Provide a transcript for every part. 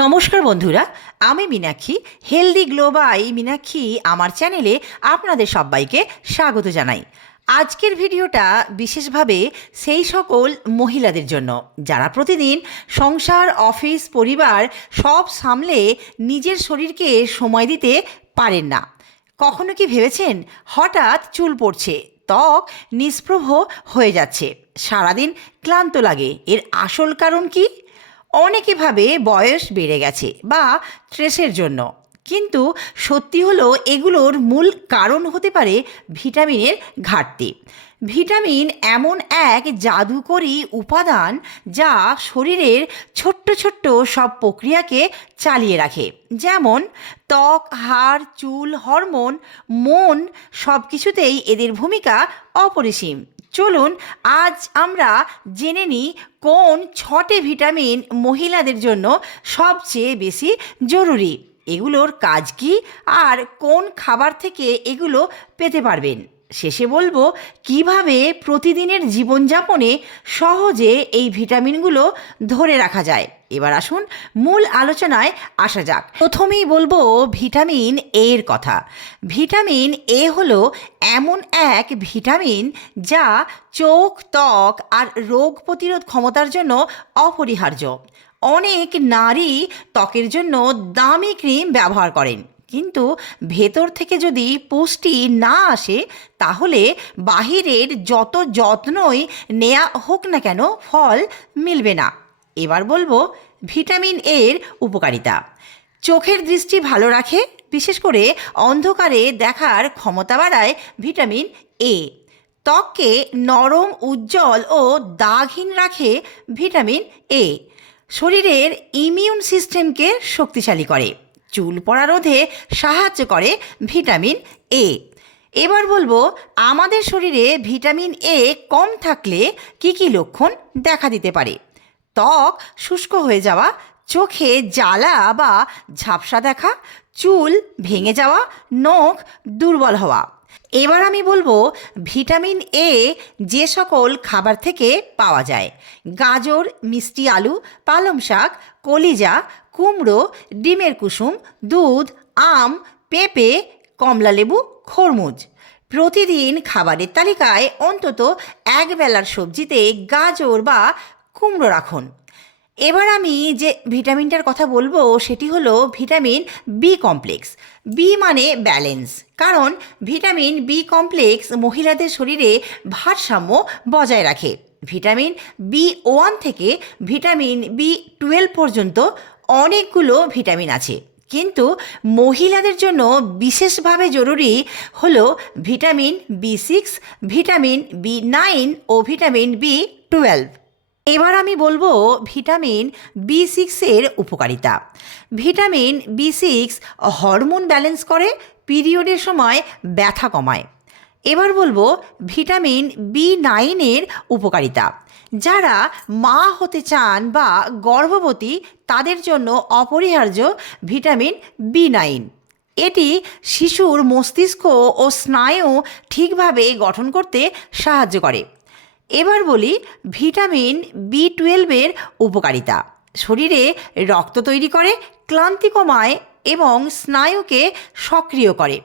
নমস্কার বন্ধুরা, আমি Meenakshi healthy glow by Meenakshi, আমার চ্যানেলে আপনাদের সবাইকে স্বাগত জানাই। আজকের ভিডিওটা বিশেষভাবে সেই সকল মহিলাদের জন্য, যারা প্রতিদিন সংসার, অফিস, পরিবার সব সামলে নিজের শরীরকে সময় দিতে পারেন না। কখনো কি ভেবেছেন? হঠাৎ চুল পড়ছে, ত্বক নিষ্প্রভ হয়ে যাচ্ছে, সারাদিন ক্লান্ত লাগে, এর আসল কারণ কি? অনেকে ভাবে বয়স বেড়ে গেছে বা স্ট্রেসের জন্য। কিন্তু সত্যি হলো এগুলোর মূল কারণ হতে পারে ভিটামিনের ঘাটতি। ভিটামিন এমন এক জাদুকরী উপাদান যা শরীরের ছোট্ট ছোট্ট সব প্রক্রিয়াকে চালিয়ে রাখে। যেমন ত্বক, হাড়, চুল, হরমোন, মন সব কিছুতেই এদের ভূমিকা অপরিসীম। চলুন আজ আমরা জেনে নিই কোন ছটে ভিটামিন মহিলাদের জন্য সবচেয়ে বেশি জরুরি। এগুলোর কাজ কি? আর কোন খাবার থেকে এগুলো পেতে পারবেন? শেষে বলব, কীভাবে প্রতিদিনের জীবনযাপনে সহজে এই ভিটামিনগুলো ধরে রাখা যায়? এবার আসুন মূল আলোচনায় আসা যাক। প্রথমেই বলব ভিটামিন এর কথা। ভিটামিন এ হলো এমন এক ভিটামিন যা চোখ, ত্বক আর রোগ প্রতিরোধ ক্ষমতার জন্য অপরিহার্য। অনেক নারী ত্বকের জন্য দামি ক্রিম ব্যবহার করেন। কিন্তু ভেতর থেকে যদি পুষ্টি না আসে, তাহলে বাহিরের যত যত্নই নেওয়া হোক না কেন ফল মিলবে না। এবার বলব ভিটামিন এর উপকারিতা। চোখের দৃষ্টি ভালো রাখে, বিশেষ করে অন্ধকারে দেখার ক্ষমতা বাড়ায় ভিটামিন এ। ত্বককে নরম, উজ্জ্বল ও দাগহীন রাখে ভিটামিন এ। শরীরের ইমিউন সিস্টেমকে শক্তিশালী করে। চুল পড়া রোধে সাহায্য করে ভিটামিন এ এবার বলব, আমাদের শরীরে ভিটামিন এ কম থাকলে কি কি লক্ষণ দেখা দিতে পারে? ত্বক শুষ্ক হয়ে যাওয়া, চোখে জ্বালা বা ঝাপসা দেখা, চুল ভেঙে যাওয়া, নখ দুর্বল হওয়া। এবার আমি বলব, ভিটামিন এ যে সকল খাবার থেকে পাওয়া যায়। গাজর, মিষ্টি আলু, পালং শাক, কলিজা কুমড়ো, ডিমের কুসুম, দুধ, আম, পেঁপে, কমলালেবু, খরমুজ। প্রতিদিন খাবারের তালিকায় অন্তত এক বেলার সবজিতে গাজর বা কুমড়ো রাখুন। এবার আমি যে ভিটামিনটার কথা বলব, সেটি হলো ভিটামিন বি কমপ্লেক্স। বি মানে ব্যালেন্স, কারণ ভিটামিন বি কমপ্লেক্স মহিলাদের শরীরে ভারসাম্য বজায় রাখে। ভিটামিন বি ওয়ান থেকে ভিটামিন বি টুয়েলভ পর্যন্ত অনেকগুলো ভিটামিন আছে। কিন্তু মহিলাদের জন্য বিশেষভাবে জরুরি হলো vitamin B six, vitamin B nine ও ভিটামিন বি টুয়েলভ। এবার আমি বলব ভিটামিন বি সিক্সের উপকারিতা। Vitamin B six hormone balance করে, পিরিয়ডের সময় ব্যথা কমায়। এবার বলব ভিটামিন বি নাইনের উপকারিতা। যারা মা হতে চান বা গর্ভবতী, তাদের জন্য অপরিহার্য ভিটামিন বি নাইন এটি শিশুর মস্তিষ্ক ও স্নায়ু ঠিকভাবে গঠন করতে সাহায্য করে। এবার বলি ভিটামিন বি টুয়েলভের উপকারিতা। শরীরে রক্ত তৈরি করে, ক্লান্তি কমায় এবং স্নায়ুকে সক্রিয় করে।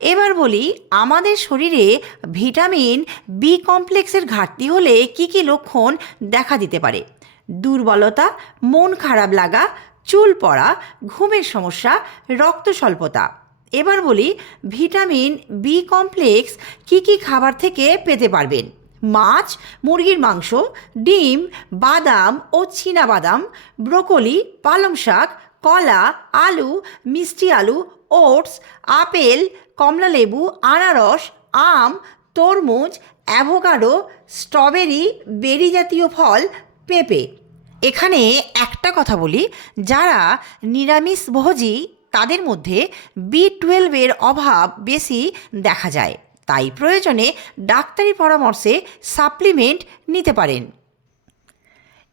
এবার বলি, আমাদের শরীরে ভিটামিন বি কমপ্লেক্সের ঘাটতি হলে কি কি লক্ষণ দেখা দিতে পারে? দুর্বলতা, মন খারাপ লাগা, চুল পড়া, ঘুমের সমস্যা, রক্ত স্বল্পতা। এবার বলি, ভিটামিন বি কমপ্লেক্স কি কি খাবার থেকে পেতে পারবেন? মাছ, মুরগির মাংস, ডিম, বাদাম ও বাদাম ব্রোকলি পালং শাক কলা, আলু, মিষ্টি আলু ওটস, আপেল, কমলালেবু, আনারস, আম, তরমুজ, অ্যাভোকাডো, স্ট্রবেরি, বেরি জাতীয় ফল, পেঁপে। এখানে একটা কথা বলি, যারা নিরামিষ নিরামিষভোজী তাদের মধ্যে বি টুয়েলভের অভাব বেশি দেখা যায়। তাই প্রয়োজনে ডাক্তারি পরামর্শে সাপ্লিমেন্ট নিতে পারেন।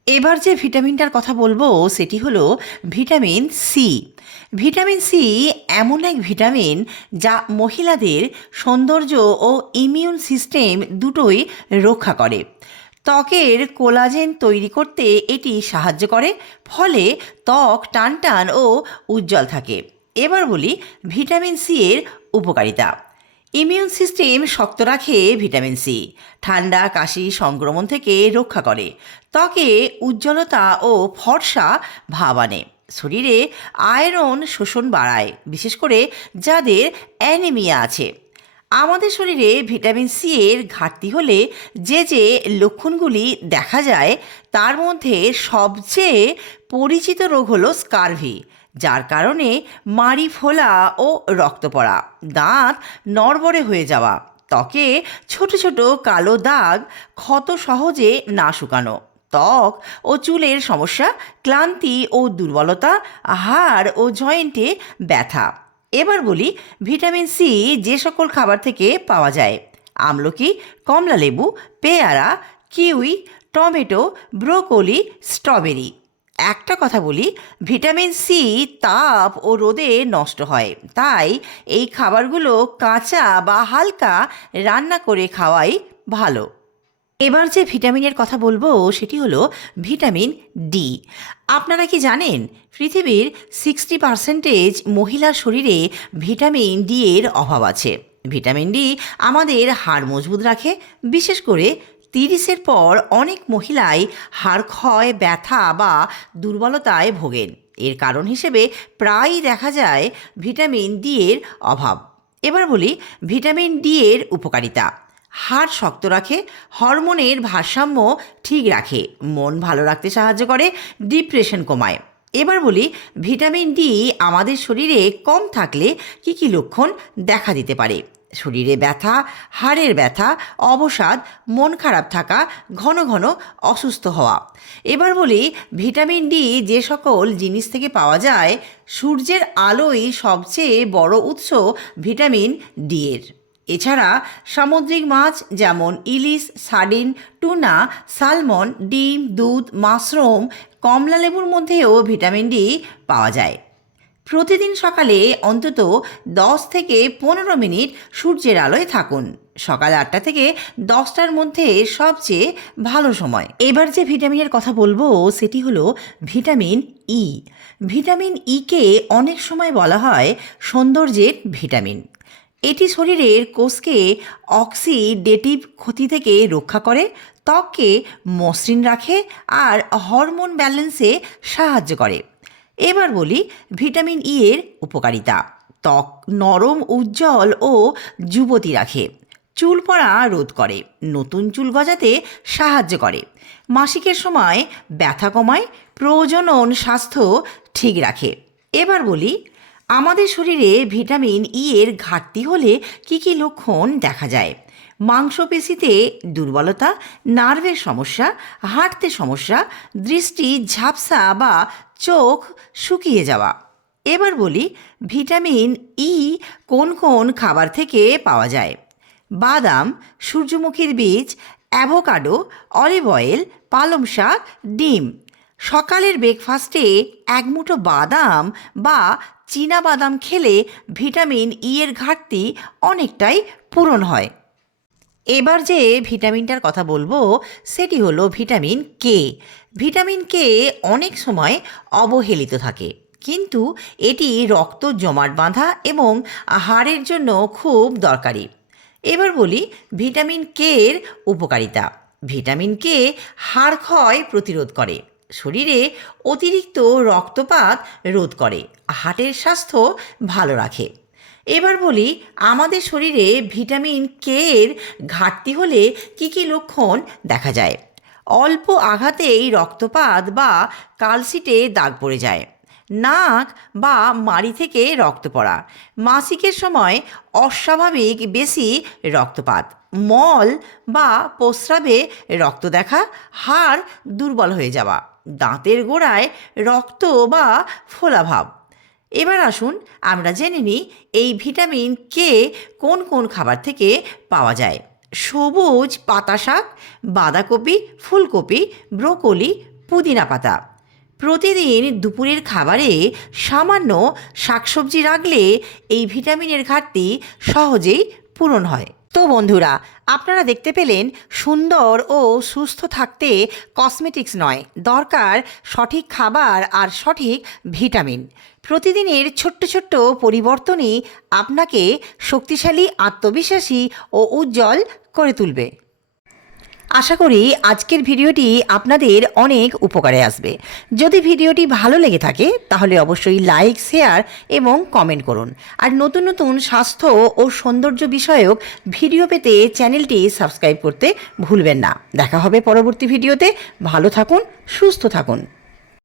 এবার যে ভিটামিনটার কথা বলব, সেটি হলো ভিটামিন সি। ভিটামিন সি এমন এক ভিটামিন যা মহিলাদের সৌন্দর্য ও ইমিউন সিস্টেম দুটোই রক্ষা করে। ত্বকের কোলাজেন তৈরি করতে এটি সাহায্য করে, ফলে ত্বক টান টান ও উজ্জ্বল থাকে। এবার বলি ভিটামিন সি এর উপকারিতা। ইমিউন সিস্টেম শক্ত রাখে ভিটামিন সি, ঠান্ডা, কাশি সংক্রমণ থেকে রক্ষা করে। ত্বকে উজ্জ্বলতা ও ফর্সা ভাব আনে। শরীরে আয়রন শোষণ বাড়ায়, বিশেষ করে যাদের অ্যানিমিয়া আছে। আমাদের শরীরে ভিটামিন সি এর ঘাটতি হলে যে যে লক্ষণগুলি দেখা যায়, তার মধ্যে সবচেয়ে পরিচিত রোগ হলো স্কারভি। যার কারণে মাড়ি ফোলা ও রক্ত পড়া, দাঁত নড়বড়ে হয়ে যাওয়া, ত্বকে ছোট ছোট কালো দাগ ক্ষত সহজে না শুকানো, ত্বক ও চুলের সমস্যা, ক্লান্তি ও দুর্বলতা, হাড় ও জয়েন্টে ব্যথা। এবার বলি ভিটামিন সি যে সকল খাবার থেকে পাওয়া যায়। আমলকি কমলা লেবু পেয়ারা, কিউই, টমেটো, ব্রোকলি, স্ট্রবেরি। একটা কথা বলি, ভিটামিন সি তাপ ও রোদে নষ্ট হয়। তাই এই খাবারগুলো কাঁচা বা হালকা রান্না করে খাওয়াই ভালো। এবার যে ভিটামিনের কথা বলব, সেটি হলো ভিটামিন ডি আপনারা কি জানেন, পৃথিবীর সিক্সটি পার্সেন্টেজ মহিলার শরীরে ভিটামিন ডি এর অভাব আছে। ভিটামিন ডি আমাদের হাড় মজবুত রাখে, বিশেষ করে তিরিশের পর অনেক মহিলাই হাড় ক্ষয় ব্যথা বা দুর্বলতায় ভোগেন। এর কারণ হিসেবে প্রায়ই দেখা যায় ভিটামিন ডি এর অভাব। এবার বলি ভিটামিন ডি এর উপকারিতা। হাড় শক্ত রাখে, হরমোনের ভারসাম্য ঠিক রাখে, মন ভালো রাখতে সাহায্য করে, ডিপ্রেশন কমায়। এবার বলি ভিটামিন ডি আমাদের শরীরে কম থাকলে কি কি লক্ষণ দেখা দিতে পারে? শরীরে ব্যথা, হাড়ের ব্যথা, অবসাদ, মন খারাপ থাকা, ঘন ঘন অসুস্থ হওয়া। এবার বলি, ভিটামিন ডি যে সকল জিনিস থেকে পাওয়া যায়, সূর্যের আলোই সবচেয়ে বড় উৎস ভিটামিন ডি এর। এছাড়া সামুদ্রিক মাছ যেমন ইলিশ সার্ডিন টুনা, সালমন, ডিম, দুধ, মাশরুম কমলা লেবুর মধ্যেও ভিটামিন ডি পাওয়া যায়। প্রতিদিন সকালে অন্তত দশ থেকে পনেরো মিনিট সূর্যের আলোয় থাকুন। সকাল আটটা থেকে দশটার মধ্যে সবচেয়ে ভালো সময়। এবার যে ভিটামিনের কথা বলব, সেটি হলো ভিটামিন ই ভিটামিন ইকে অনেক সময় বলা হয় সৌন্দর্যের ভিটামিন। এটি শরীরের কোষকে অক্সিডেটিভ ক্ষতি থেকে রক্ষা করে, ত্বককে মসৃণ রাখে আর হরমোন ব্যালেন্সে সাহায্য করে। এবার বলি ভিটামিন ই এর উপকারিতা। ত্বক নরম, উজ্জ্বল ও যুবতী রাখে। চুল পড়া রোধ করে। নতুন চুল গজাতে সাহায্য করে। মাসিকের সময় ব্যথা কমায় প্রজনন স্বাস্থ্য ঠিক রাখে। এবার বলি আমাদের শরীরে ভিটামিন ই এর ঘাটতি হলে কি কি লক্ষণ দেখা যায়? মাংসপেশিতে দুর্বলতা, নার্ভের সমস্যা, হাঁটতে সমস্যা, দৃষ্টি ঝাপসা বা চোখ শুকিয়ে যাওয়া। এবার বলি ভিটামিন ই কোন কোন খাবার থেকে পাওয়া যায়? বাদাম, সূর্যমুখীর বীজ, অ্যাভোকাডো, অলিভ অয়েল, পালং শাক, ডিম। সকালের ব্রেকফাস্টে এক মুঠো বাদাম বা চীনা বাদাম খেলে ভিটামিন ই এর ঘাটতি অনেকটাই পূরণ হয়। এবার যে ভিটামিনটার কথা বলব, সেটি হলো ভিটামিন কে। ভিটামিন কে অনেক সময় অবহেলিত থাকে। কিন্তু এটি রক্ত জমাট বাঁধা এবং হাড়ের জন্য খুব দরকারি। এবার বলি ভিটামিন কে এর উপকারিতা। ভিটামিন কে হাড় ক্ষয় প্রতিরোধ করে, শরীরে অতিরিক্ত রক্তপাত রোধ করে হার্টের স্বাস্থ্য ভালো রাখে। এবার বলি, আমাদের শরীরে ভিটামিন কে এর ঘাটতি হলে কি কি লক্ষণ দেখা যায়? অল্প আঘাতেই রক্তপাত বা কালসিটে দাগ পড়ে যায়। নাক বা মাড়ি থেকে রক্ত পড়া। মাসিকের সময় অস্বাভাবিক বেশি রক্তপাত। মল বা প্রস্রাবে রক্ত দেখা, হাড় দুর্বল হয়ে যাওয়া। দাঁতের গোড়ায় রক্ত বা ফোলাভাব। এবার আসুন আমরা জেনে নিই এই ভিটামিন কে কোন কোন খাবার থেকে পাওয়া যায়। সবুজ পাতা শাক, বাঁধাকপি, ফুলকপি, ব্রোকলি, পুদিনা পাতা। প্রতিদিন দুপুরের খাবারে সামান্য শাকসবজি রাখলে এই ভিটামিনের ঘাটতি সহজেই পূরণ হয়। তো বন্ধুরা, আপনারা দেখতে পেলেন সুন্দর ও সুস্থ থাকতে কসমেটিক্স নয়, দরকার সঠিক খাবার আর সঠিক ভিটামিন। প্রতিদিনের ছোট্ট ছোট্ট পরিবর্তনই আপনাকে শক্তিশালী, আত্মবিশ্বাসী ও উজ্জ্বল করে তুলবে। আশা করি আজকের ভিডিওটি আপনাদের অনেক উপকারে আসবে। যদি ভিডিওটি ভালো লেগে থাকে, তাহলে অবশ্যই লাইক, শেয়ার এবং কমেন্ট করুন। আর নতুন নতুন স্বাস্থ্য ও সৌন্দর্য বিষয়ক ভিডিও পেতে চ্যানেলটি সাবস্ক্রাইব করতে ভুলবেন না। দেখা হবে পরবর্তী ভিডিওতে। ভালো থাকুন, সুস্থ থাকুন।